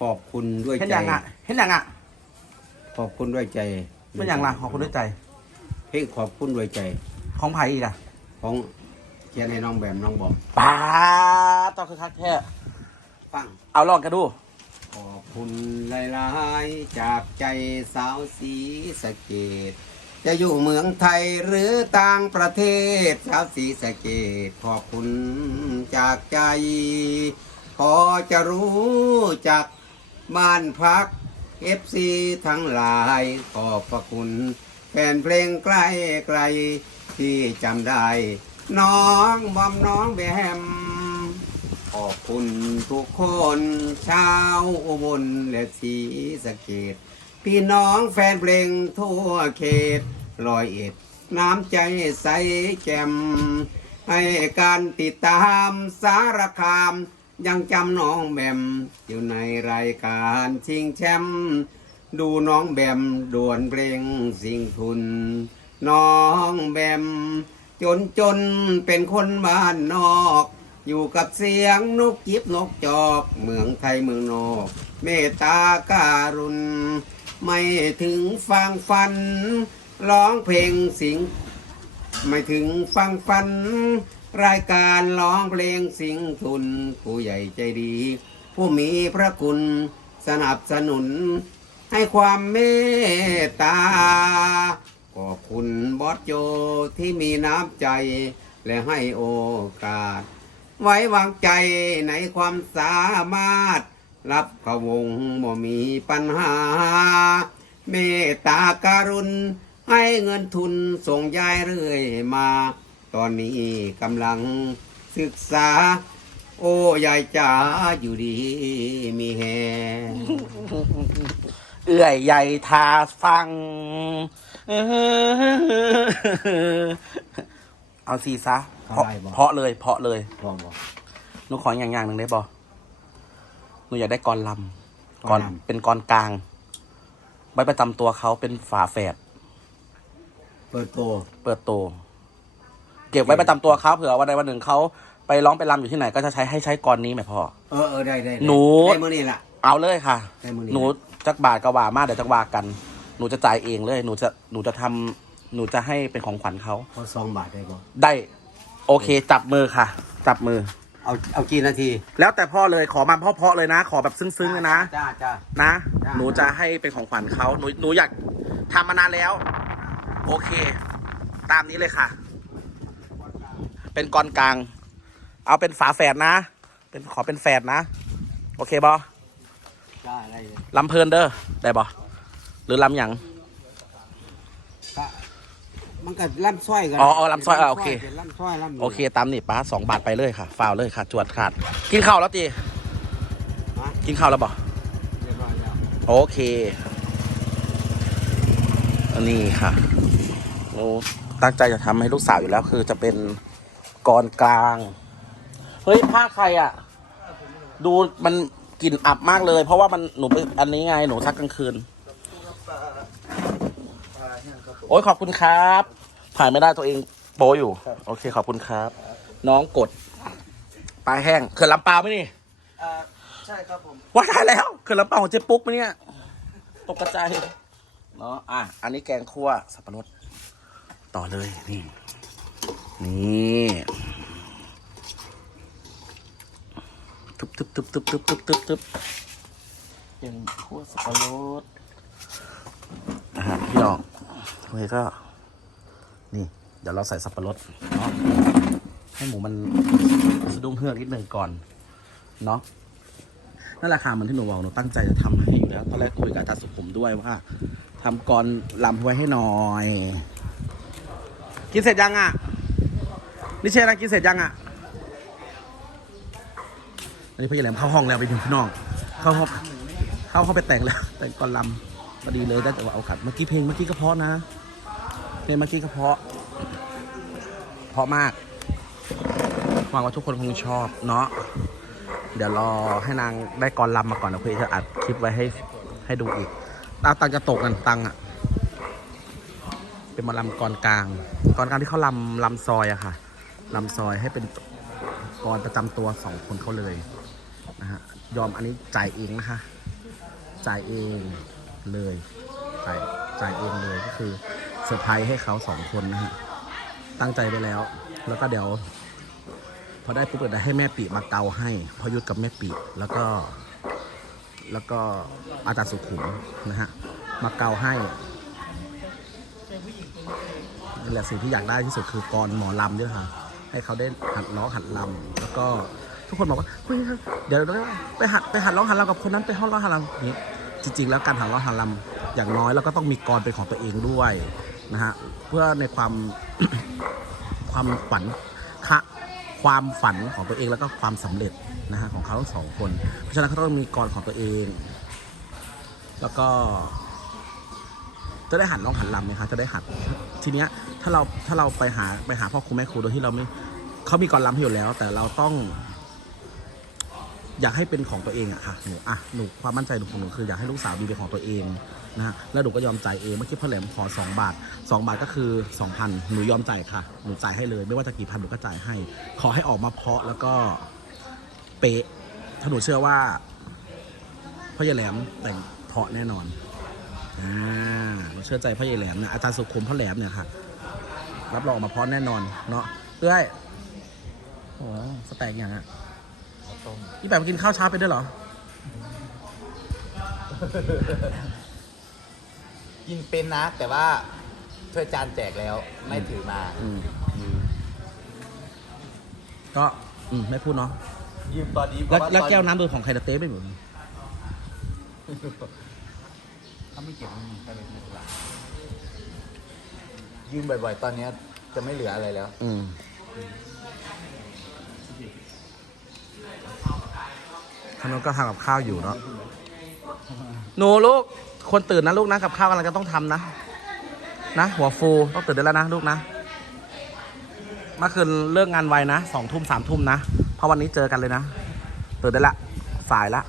ขอบคุณด้วยเห็นใจยังอะเห็นยังอะขอบคุณด้วยใจเป็นอย่างไรขอบคุณด้วยใจ เพลงขอบคุณด้วยใจ ของไผ่อีกอะของเขียนให้น้องแบมน้องบอมป้าต่อคือคักแท้ฟัง เอาลองกันดู ขอบคุณหลายๆ จากใจสาวสีสะเกดจะอยู่เมืองไทยหรือต่างประเทศสาวสีสะเกดขอบคุณจากใจพอจะรู้จัก บ้านพักเอฟซีทั้งหลายขอบพระคุณแฟนเพลงใกล้ไกลที่จำได้ น้องบอมน้องแบม ขอบคุณทุกคนชาวอุบลและศรีสะเกดพี่น้องแฟนเพลงทั่วเขตลอยเอ็ด น้ำใจใสแจ่มให้การติดตามสารคาม ยังจำน้องแบมอยู่ในรายการชิงแชมป์ดูน้องแบมดวนเพลงสิ่งทุน น้องแบม จนจนเป็นคนบ้านนอก อยู่กับเสียงนกจิบนกจอก เมืองไทยเมืองนอก เมตตาการุณ ไม่ถึงฟังฟัน ร้องเพลงสิง ไม่ถึงฟังฟัน รายการร้องเพลงสิงทุนผู้ใหญ่ใจดี ผู้มีพระคุณสนับสนุน ให้ความเมตตา ขอบคุณบอสโจที่มีน้ำใจ และให้โอกาส ไว้วางใจในความสามารถ รับขวงบ่มีปัญหา เมตตาการุณ ให้เงินทุนส่งยายเรื่อยมา ตอนนี้กำลังศึกษา โอ้ยายจ๋าอยู่ดีมีแฮงเอื่อยใหญ่ทาฟัง เอาสีซะเพราะได้บ่ เพราะเลยเพราะเลยพร้อมบ่หนูขออย่างอย่างหนึ่งได้บอหนูอยากได้กรลำกกรรลำ เป็นกรกลางไว้ประจำตัวเขาเป็นฝาแฝดเปิดโตเปิดโตเก็บไว้ประจำตัวเขาเผื่อวันใดวันหนึ่งเขาไปร้องไปรำอยู่ที่ไหนก็จะใช้ให้ใช้กรนี้ไหมพ่อ เออเออได้ได้ได้หนู ได้มื่อนี้ล่ะเอาเลยค่ะ ได้มื้อนี้ หนูจักบาทกว่ามาเดี๋ยวจักว่ากัน หนูจะจ่ายเองเลย หนูจะหนูจะทำหนูจะให้เป็นของขวัญเขาพอสองบาทได้บ่ได้ โอเค จับมือค่ะ จับมือ เอาเอากี่นาทีแล้วแต่พ่อเลยขอมาพ่อๆเลยนะ ขอแบบซึ้งๆเลยนะ จ้าจ้า นะ จ้ะ หนูจะให้เป็นของขวัญเขาหนูหนูอยากทำมานานแล้ว โอเค ตามนี้เลยค่ะ เป็นกรกลาง เอาเป็นฝาแฝดนะ เป็นขอเป็นแฝดนะ โอเคบอจ้าได้เลยลำเพลินเด้อได้บอหรือลำหยัง ก็มันก็ล่ำสร้อยกันอ๋ออ๋อลำสร้อยอะโอเค ป็นล่ำสร้อยล่ำโอเค ตามนี่ป้าสองบาทไปเลยค่ะฟาวเลยค่ะ จวดขาด กินข้าวแล้วตีฮะกินข้าวแล้วบอเรียบร้อยแล้วโอเคอันนี้ค่ะโอ้ตั้งใจจะทำให้ลูกสาวอยู่แล้ว คือจะเป็น กรกลาง เฮ้ยผ้าใครอะ ดูมันกลิ่นอับมากเลย เพราะว่ามันหนูไปอันนี้ไงหนูซักกลางคืน โอ้ยขอบคุณครับถ่ายไม่ได้ตัวเองโปอยู่ โอเคขอบคุณครับ น้องกดปลาแห้งเขื่อนลำปาวไหมนี่อ่าใช่ครับผมว่าได้แล้วเขื่อนลำปาวของเจ๊ปุ๊กไหมเนี่ยตกกระจายเนาะอะอันนี้แกงคั่วสับปะรดต่อเลยนี่ นี่ทุบทุบทุบทุบทุบทุบทุบทุบแกงคั่วสับปะรดอาหารพี่น้องโอเคก็ นี่ เดี๋ยวเราใส่สับปะรดเนาะให้หมูมันสะดุ้งเฮือกนิดหนึ่งก่อนเนาะนั่นแหละค่ะเหมือนที่หนูบอกหนูตั้งใจจะทำให้อยู่แล้วตอนแรกคุยกับอาจารย์สุขุมด้วยว่าทำกรลำไว้ให้หน่อย กินเสร็จยังอะ นิเชนะกินเสร็จยังอะ อันนี้พี่ใหญ่แหลมเข้าห้องแล้วไปดูพี่น้อง เข้าห้องเข้าห้องไปแต่งแล้ว แต่งกรลำพอดีเลยได้แต่ว่าเอาขัด เมื่อกี้เพลงเมื่อกี้ก็เพราะนะ เพลงเมื่อกี้ก็เพราะ เพราะมาก หวังว่าทุกคนคงชอบเนาะ เดี๋ยวรอให้นางได้กรลำมาก่อนนะเพื่จะอัดคลิปไว้ให้ให้ดูอีกตาตังจะตกกันตังอะ เป็นมาลำกรกลางกรกลางที่เขาลำลำซอยอะค่ะ ลำซอยให้เป็นกรประจำตัวสองคนเขาเลยนะฮะยอมอันนี้จ่ายเองนะคะ จ่ายเองเลยจ่ายจ่ายเองเลยก็คือเซอร์ไพรส์ให้เขาสองคนนะฮะตั้งใจไปแล้ว แล้วก็เดี๋ยวพอได้ปุ๊บเดี๋ยวให้แม่ปีมาเกาให้พอยุทธกับแม่ปีแล้วก็ แล้วก็อาจารย์สุขุมนะฮะมาเกาให้นี่แหละสิ่งที่อยากได้ที่สุดคือกรหมอลำด้วยค่ะ ให้เขาได้หัดร้องหัดลำแล้วก็ทุกคนบอกว่าเฮ้ยเดี๋ยวไปหัดไปหัดร้องหัดลำกับคนนั้นไปห้องร้องหัดลำนี่จริงๆ แล้วการหัดร้องหัดลำอย่างน้อยเราก็ต้องมีกรเป็นของตัวเองด้วยนะฮะเพื่อในความความฝันคะความฝันของตัวเองแล้วก็ความสำเร็จนะฮะของเขาทั้งสองคน เพราะฉะนั้นเขาต้องมีกรของตัวเอง แล้วก็จะได้หัดร้องหัดลำไหมคะจะได้หัดทีเนี้ยถ้าเราถ้าเราไปหาไปหาพ่อครูแม่ครูโดยที่เราไม่ เขามีกรลำให้อยู่แล้ว แต่เราต้อง อยากให้เป็นของตัวเองอะค่ะหนูอะหนูความมั่นใจหนูของหนูคืออยากให้ลูกสาวมีเป็นของตัวเองนะฮะแล้วหนูก็ยอมจ่ายเองเมื่อกี้พ่อแหลมขอ2บาท 2 บาทก็คือ 2,000 หนูยอมจ่ายค่ะ หนูจ่ายให้เลย ไม่ว่าจะกี่พันหนูก็จ่ายให้ ขอให้ออกมาเพาะแล้วก็เป๊ะถ้าหนูเชื่อว่าพ่อใหญ่แหลมแต่งเพาะแน่นอนอ่าเราเชื่อใจพ่อใหญ่แหลมนี่ยอาจารย์สุขุมพ่อแหลมเนี่ยค่ะรับรองมาเพร้อมแน่นอนเนาะเอ้ย โอ้สแต็กอย่างอะพี่แปมกินข้าวเช้าไปด้วยเหรอ กินเป็นนะ แต่ว่าถ้วยจานแจกแล้วไม่ถือมา อืมก็อืมไม่พูดเนาะยืมตอนนี้เพแล้วราะาแล้วตอนแก้วน้ำโดนของใครนะเต้ไม่หมดถ้าไม่เก็บไม่มีใครเป็นหลักยืมบ่อยๆ ตอนเนี้ยจะไม่เหลืออะไรแล้ว อืม ทางโน้นก็ทำกับข้าวอยู่เนาะหนูลูก คนตื่นนะลูกนะกับข้าวอะไรก็ต้องทำนะ นะหัวฟูต้องตื่นได้แล้วนะลูกนะ เมื่อคืนเลิกงานไวนะสองทุ่มสามทุ่มนะ เพราะวันนี้เจอกันเลยนะ ตื่นได้ละ สายละ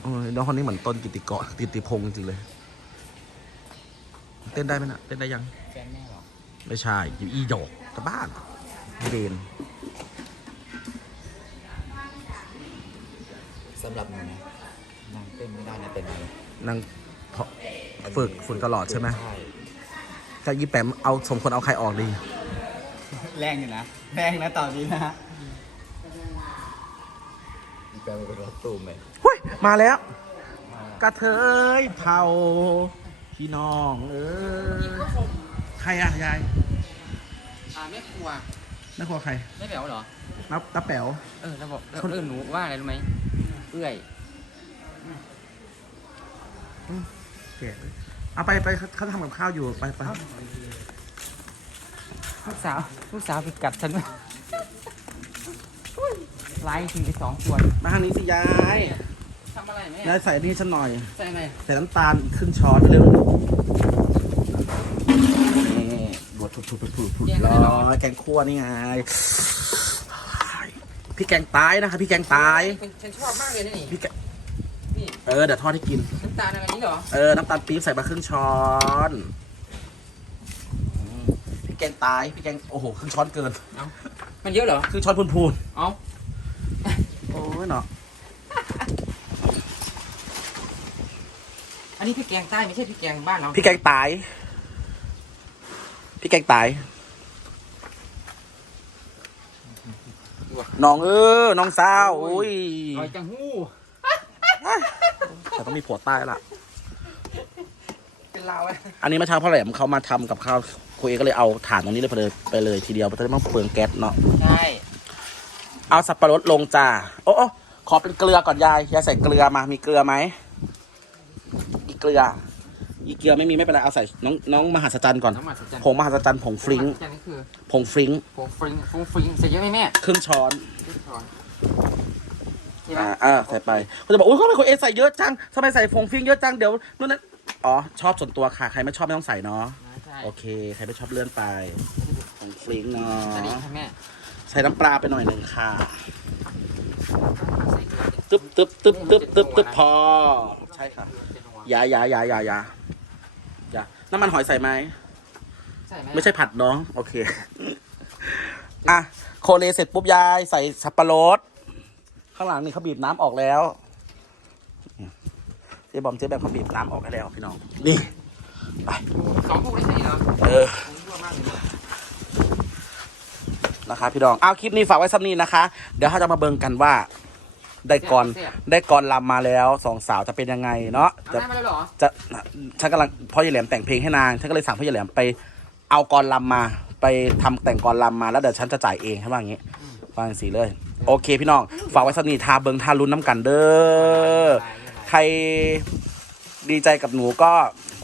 โอ้ยน้องคนนี้เหมือนต้นกิติเกาะกิติพงศ์จริงเลย เต้นได้ไหมนะเต้นได้ยัง ไม่ใช่อยู่อีดอกกลับบ้านไม่เรียน สำหรับหนูนะนางเต้นไม่ได้นะแต่หนูนางเพาะฝึกฝึกตลอดใช่ไหมใช่แต่ยี่แปมเอาสมควรเอาใครออกดี แรงอยู่นะแรงนะตอนนี้นะฮะอีกแปลว่าเป็นรถตูมเลยหุ้ยมาแล้ว กระเทยเผาพี่น้องเออใครอะยายอ่าแม่ครัวนักครัวใครแม่แป๋วเหรอนับนับแป๋วเออเราบอกเราคนเออหนูว่าอะไรรู้ไหม เอื้อยแกะเอาไปไปเขาทำกับข้าวอยู่ไปไปลูกสาวลูกสาวไปกัดฉันไล่ทิ้งไปสองขวดมาทางนี้สิยายทำอะไรแม่ยายใส่อันนี่ฉันหน่อย ใส่อะไรใส่น้ำตาลอีกครึ่งช้อนเร็วนี่บดทุบๆๆๆๆร้อยแกงคั่วนี่ไง พี่แกงตายนะคะพี่แกงตายฉันชอบมากเลยนะนี่พี่แกงนี่เออเดี๋ยวทอดให้กิน น้ำตาลอะไรนี้เหรอเออน้ำตาลปี๊บใส่มาครึ่งช้อนอืมพี่แกงตายพี่แกงโอ้โหครึ่งช้อนเกินมันเยอะเหรอครึ่งช้อนพูนเอ้าๆโอ้ยเนาะอันนี้พริกแกงใต้ไม่ใช่พริกแกงบ้านเราพี่แกงตาย พี่แกงตาย น้องเออ น้องสาวอุ้ยลอยจังหู้แต่ต้องมีผัวใต้แล้วล่ะเป็นลาวอะอันนี้เมื่อเช้าพ่อแหลมเขามาทำกับข้าวคุยก็เลยเอาถ่านตรงนี้เลยไปเลยไปเลยทีเดียวเพราะจะไม่ต้องเปลืองแก๊สเนาะใช่เอาสับปะรดลงจ้าโอ้โอ้ขอเป็นเกลือก่อนยายยายใส่เกลือมามีเกลือไหมอีเกลือ อีเกลือไม่มีไม่เป็นไรเอาใส่น้องน้องมหัศจรรย์ก่อน น้ำมันจันผงมหัศจรรย์ผงฟริ้งจันนี่คือผงฟริ้งโฟงฟริงฟงฟริงใส่เยอะไหมแม่ครึ่งช้อนครึ่งช้อนใช่ไหมอ่าอ่าใส่ไปเขาจะบอกอุ้ยเขาเป็นคนเอใส่เยอะจังทำไมใส่ผงฟริ้งเยอะจังเดี๋ยวนู่นนั่นอ๋อชอบส่วนตัวค่ะ ใครไม่ชอบไม่ต้องใส่เนาะใช่โอเค ใครไม่ชอบเลื่อนไปผงฟริ้งเนาใส่ดีะค่ะแม่ใส่น้ำปลาไปหน่อยหนึ่งค่ะใส่เกลือตึ๊บตึ๊บตึ๊บตึ๊บตึ๊บตึ๊บพอใช่ค่ะเป็นหัว อยาอยาอยาอยาอยาอยา น้ำมันหอยใส่ไหมใส่ไหมไม่ใช่ผัดเนาะโอเค อะโคเลเสร็จปุ๊บยายใส่สับปะรด ข้างหลังนี่เขาบีบน้ำออกแล้วบอมเจ๊แบบเขาบีบน้ำออกให้แล้วพี่น้อง นี่ ไปสองพวกได้ใช่เหรอเออผมยั่วมากเลยนะคะพี่น้องเอาคลิปนี้ฝากไว้ซ้ำนี้นะคะ เดี๋ยวเราจะมาเบิ่งกันว่า ได้ก่อนได้ก่อนลำมาแล้วสองสาวจะเป็นยังไงเนาะเอาจะหน้ามาแล้วเหรอจะฉันกำลังพ่อใหญ่แหลมแต่งเพลงให้นางฉันก็เลยสั่งพ่อใหญ่แหลมไปเอากรลำมา ไปทำแต่งกรลำมาแล้วเดี๋ยวฉันจะจ่ายเองให้ว่าอย่างงี้ฟังสีเลย โอเคพี่น้อง ฝากไว้สักนีทาเบิงทารุนน้ำกันเด้อใครดีใจกับหนูก็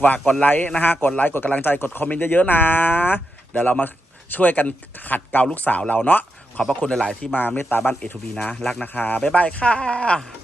ฝากกดไลค์นะฮะ กดไลค์กดกำลังใจกดคอมเมนต์เยอะๆนะ เดี๋ยวเรามาช่วยกันขัดเกลาลูกสาวเราเนาะ ขอบพระคุณหลาย ๆ ที่มาเมตตาบ้านเอทูบีนะ รักนะคะ บ๊ายบายค่ะ